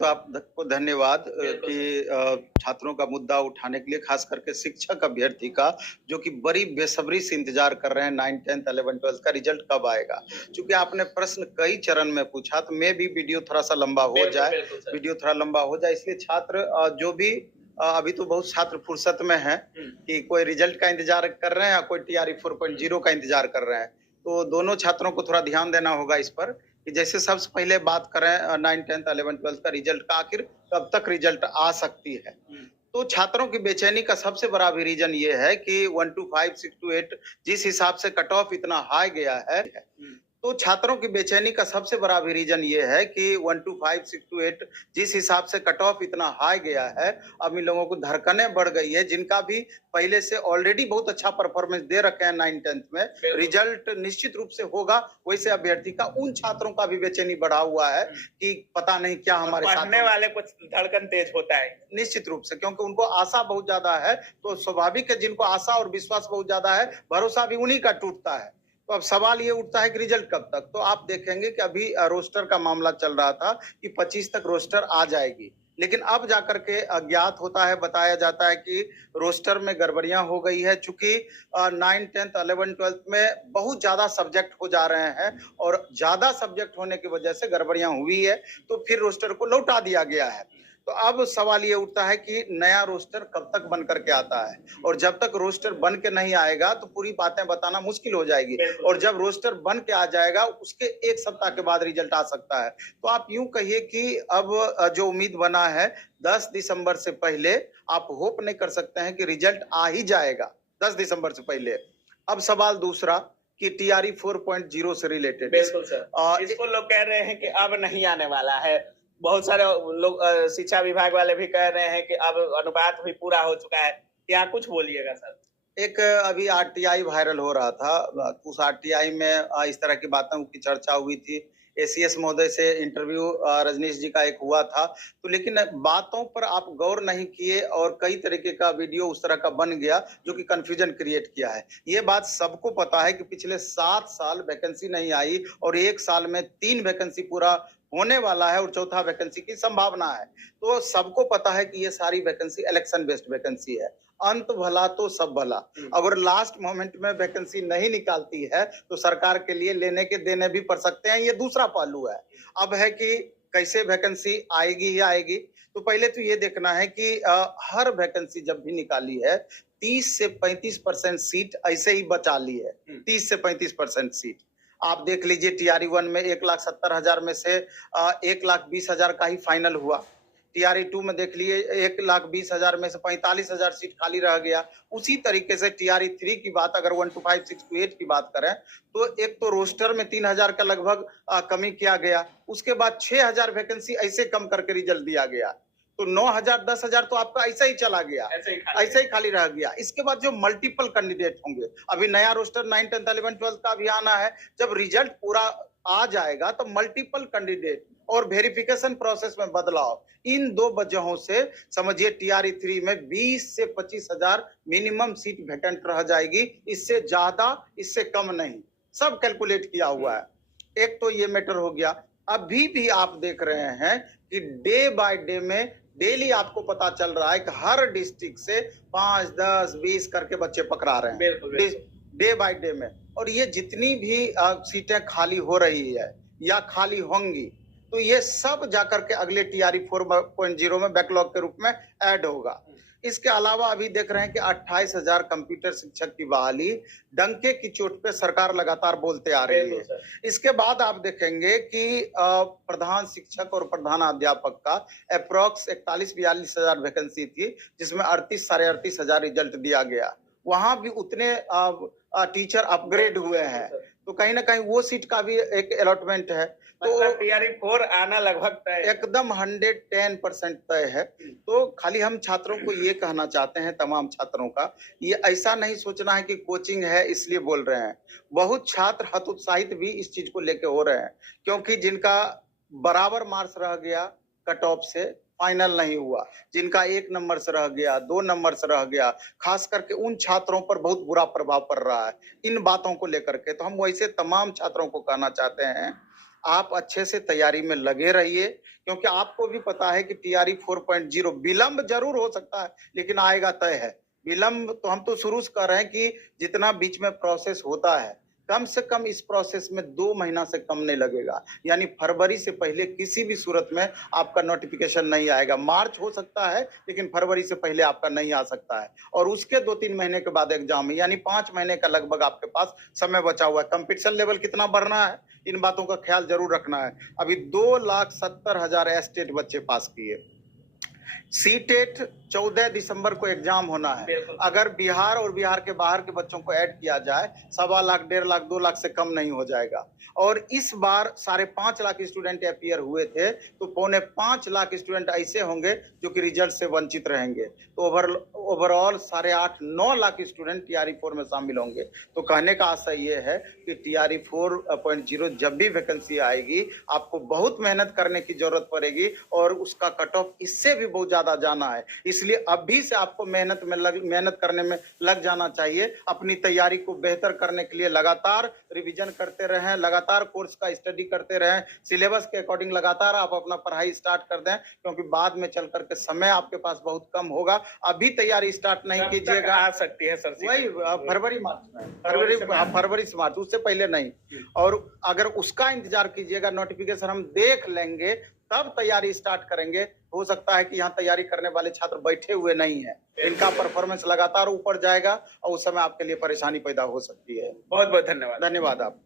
तो आपको धन्यवाद बिल्कुल सर। कि छात्रों का मुद्दा उठाने के लिए, खास करके शिक्षक अभ्यर्थी का, जो कि बड़ी बेसब्री से इंतजार कर रहे हैं 9, 10, 11, 12 का रिजल्ट कब आएगा। चूंकि आपने प्रश्न कई चरण में पूछा, तो मैं भी वीडियो थोड़ा सा लंबा हो बिल्कुल, जाए, बिल्कुल सर। वीडियो थोड़ा लंबा हो जाए, इसलिए छात्र जो भी अभी तो बहुत छात्र फुर्सत में हैं कि कोई रिजल्ट का इंतजार कर रहे हैं या कोई टीआरई 4.0 का इंतजार कर रहे हैं। तो दोनों छात्रों को थोड़ा ध्यान देना होगा इस पर कि जैसे सबसे पहले बात करें 9, 10, 11, 12 का रिजल्ट का, आखिर कब तक रिजल्ट आ सकती है। तो छात्रों की बेचैनी का सबसे बड़ा भी रीजन ये है कि 1 to 5, 6 to 8 जिस हिसाब से कट ऑफ इतना हाई गया है, तो छात्रों की बेचैनी का सबसे बड़ा भी रीजन ये है कि 1 to 5, 6 to 8 जिस हिसाब से कट ऑफ इतना हाई गया है, अब इन लोगों को धड़कनें बढ़ गई है, जिनका भी पहले से ऑलरेडी बहुत अच्छा परफॉर्मेंस दे रखे हैं 9, 10 में, रिजल्ट निश्चित रूप से होगा। वैसे अभ्यर्थी का उन छात्रों का भी बेचैनी बढ़ा हुआ है कि पता नहीं क्या हमारे साथ पढ़ने वाले कुछ धड़कन तेज होता है। निश्चित रूप से, क्योंकि उनको आशा बहुत ज्यादा है, तो स्वाभाविक है, जिनको आशा और विश्वास बहुत ज्यादा है, भरोसा भी उन्हीं का टूटता है। तो अब सवाल ये उठता है कि रिजल्ट कब तक। तो आप देखेंगे कि अभी रोस्टर का मामला चल रहा था कि 25 तक रोस्टर आ जाएगी, लेकिन अब जाकर के अज्ञात होता है, बताया जाता है कि रोस्टर में गड़बड़ियां हो गई है, चूंकि 9, 10, 11, 12 में बहुत ज्यादा सब्जेक्ट हो जा रहे हैं और ज्यादा सब्जेक्ट होने की वजह से गड़बड़ियां हुई है, तो फिर रोस्टर को लौटा दिया गया है। तो अब सवाल ये उठता है कि नया रोस्टर कब तक बन करके आता है, और जब तक रोस्टर बन के नहीं आएगा तो पूरी बातें बताना मुश्किल हो जाएगी, और जब रोस्टर बन के आ जाएगा उसके 1 सप्ताह के बाद रिजल्ट आ सकता है। तो आप यूं कहिए कि अब जो उम्मीद बना है 10 दिसंबर से पहले, आप होप नहीं कर सकते हैं कि रिजल्ट आ ही जाएगा 10 दिसंबर से पहले। अब सवाल दूसरा कि टीआरई 4.0 से रिलेटेड, बिल्कुल सर, इसको लोग कह रहे हैं कि अब नहीं आने वाला है। बहुत सारे लोग शिक्षा विभाग वाले भी कह रहे हैं कि अब अनुपात भी पूरा हो चुका है। क्या कुछ बोलिएगा सर? एक अभी आरटीआई वायरल हो रहा था, उस आरटीआई में इस तरह की बातों की चर्चा हुई थी। एसीएस महोदय से इंटरव्यू रजनीश जी का एक हुआ था, तो लेकिन बातों पर आप गौर नहीं किए और कई तरीके का वीडियो उस तरह का बन गया जो कि कंफ्यूजन क्रिएट किया है। ये बात सबको पता है कि पिछले 7 साल वैकेंसी नहीं आई और 1 साल में 3 वैकेंसी पूरा होने वाला है और चौथा वैकेंसी की संभावना है। तो सबको पता है कि ये सारी वैकेंसी इलेक्शन बेस्ड वैकेंसी है। अंत भला तो सब भला। अगर लास्ट मोमेंट में वैकेंसी नहीं निकालती है तो सरकार के लिए लेने के देने भी पड़ सकते हैं, ये दूसरा पहलू है। अब है कि कैसे वैकेंसी आएगी ही आएगी। तो पहले तो ये देखना है कि हर वैकेंसी जब भी निकाली है 30 से 35% सीट ऐसे ही बचा ली है। 30 से 35% सीट आप देख लीजिए। टीआरई 1 में 1,70,000 में से 1,20,000 का ही फाइनल हुआ। टीआरई 2 में देख लिए 1,20,000 में से 45,000 सीट खाली रह गया। उसी तरीके से टीआरई 3 की बात अगर 1 to 5, 6 to 8 की बात करें तो एक तो रोस्टर में 3,000 का लगभग कमी किया गया। उसके बाद 6,000 वैकेंसी ऐसे कम करके रिजल्ट दिया गया, तो 9,000 10,000 तो आपका ऐसा ही चला गया, ऐसे ही खाली रह गया। इसके बाद जो मल्टीपल कैंडिडेट होंगे, अभी नया रोस्टर 9, 10, 11, 12 का भी आना है। जब रिजल्ट पूरा आ जाएगा तो मल्टीपल कैंडिडेट और वेरिफिकेशन प्रोसेस में बदलाव, इन 2 वजहों से समझिए टीआरई 3 में 20 से 25,000 मिनिमम सीट वैकेंट रह जाएगी। इससे ज्यादा, इससे कम नहीं, सब कैलकुलेट किया हुआ है। एक तो ये मैटर हो गया। अभी भी आप देख रहे हैं कि डे बाय डे में डेली आपको पता चल रहा है कि हर डिस्ट्रिक्ट से 5, 10, 20 करके बच्चे पकड़ा रहे हैं डे बाय डे में। और ये जितनी भी सीटें खाली हो रही है या खाली होंगी, तो ये सब जाकर के अगले टीआरई 4.0 में बैकलॉग के रूप में ऐड होगा। इसके अलावा अभी देख रहे हैं कि 28,000 कंप्यूटर शिक्षक की बहाली डंके की चोट पे सरकार लगातार बोलते आ रही है। इसके बाद आप देखेंगे कि प्रधान शिक्षक और प्रधानाध्यापक का अप्रॉक्स 41-42,000 वैकेंसी थी, जिसमें 38-38,500 रिजल्ट दिया गया। वहां भी उतने टीचर अपग्रेड हुए हैं, तो कहीं ना कहीं वो सीट का भी एक अलॉटमेंट है। तो टीआरई 4 आना लगभग तय, एकदम 110% तय है। तो खाली हम छात्रों को ये कहना चाहते हैं, तमाम छात्रों का, ये ऐसा नहीं सोचना है कि कोचिंग है इसलिए बोल रहे हैं। बहुत छात्र हतोत्साहित भी इस चीज को लेके हो रहे हैं, क्योंकि जिनका बराबर मार्क्स रह गया कट ऑफ से, फाइनल नहीं हुआ, जिनका 1 नंबर से रह गया, 2 नंबर से रह गया, खास करके उन छात्रों पर बहुत बुरा प्रभाव पड़ रहा है इन बातों को लेकर के। तो हम वैसे तमाम छात्रों को कहना चाहते हैं, आप अच्छे से तैयारी में लगे रहिए, क्योंकि आपको भी पता है कि टीआरई 4.0 विलंब जरूर हो सकता है, लेकिन आएगा तय है। विलंब तो हम तो शुरू से कर रहे हैं कि जितना बीच में प्रोसेस होता है, कम से कम इस प्रोसेस में 2 महीना से कम नहीं लगेगा, यानी फरवरी से पहले किसी भी सूरत में आपका नोटिफिकेशन नहीं आएगा। मार्च हो सकता है, लेकिन फरवरी से पहले आपका नहीं आ सकता है। और उसके 2-3 महीने के बाद एग्जाम है, यानी 5 महीने का लगभग आपके पास समय बचा हुआ है। कंपटीशन लेवल कितना बढ़ना है, इन बातों का ख्याल जरूर रखना है। अभी 2,70,000 स्टेट बच्चे पास किए। सीटेट 14 दिसंबर को एग्जाम होना है। अगर बिहार और बिहार के बाहर के बच्चों को ऐड किया जाए, 1.25 लाख, 1.5 लाख, 2 लाख से कम नहीं हो जाएगा। और इस बार 5.5 लाख स्टूडेंट अपीयर हुए थे, तो 4.25 लाख स्टूडेंट ऐसे होंगे जो कि रिजल्ट से वंचित रहेंगे। तो ओवरऑल 8.5-9 लाख स्टूडेंट टीआरई 4 में शामिल होंगे। तो कहने का आशय ये है कि टीआरई 4.0 जब भी वैकेंसी आएगी, आपको बहुत मेहनत करने की जरूरत पड़ेगी और उसका कट ऑफ इससे भी बहुत ज्यादा जाना है। इसलिए अभी से आपको मेहनत करने में लग जाना चाहिए। अपनी तैयारी को बेहतर करने के लिए लगातार रिवीजन करते रहें, लगातार कोर्स का स्टडी करते रहें, सिलेबस के अकॉर्डिंग लगातार आप अपना पढ़ाई स्टार्ट कर दें, क्योंकि बाद में चल करके समय आपके पास बहुत कम होगा। अभी तैयारी स्टार्ट नहीं कीजिएगा, आ सकती है सर, वही फरवरी मार्च में, फरवरी से मार्च, उससे पहले नहीं। और अगर उसका इंतजार कीजिएगा, नोटिफिकेशन हम देख लेंगे तब तैयारी स्टार्ट करेंगे। हो सकता है कि यहाँ तैयारी करने वाले छात्र बैठे हुए नहीं है, इनका परफॉर्मेंस लगातार ऊपर जाएगा और उस समय आपके लिए परेशानी पैदा हो सकती है। बहुत बहुत धन्यवाद। धन्यवाद आप।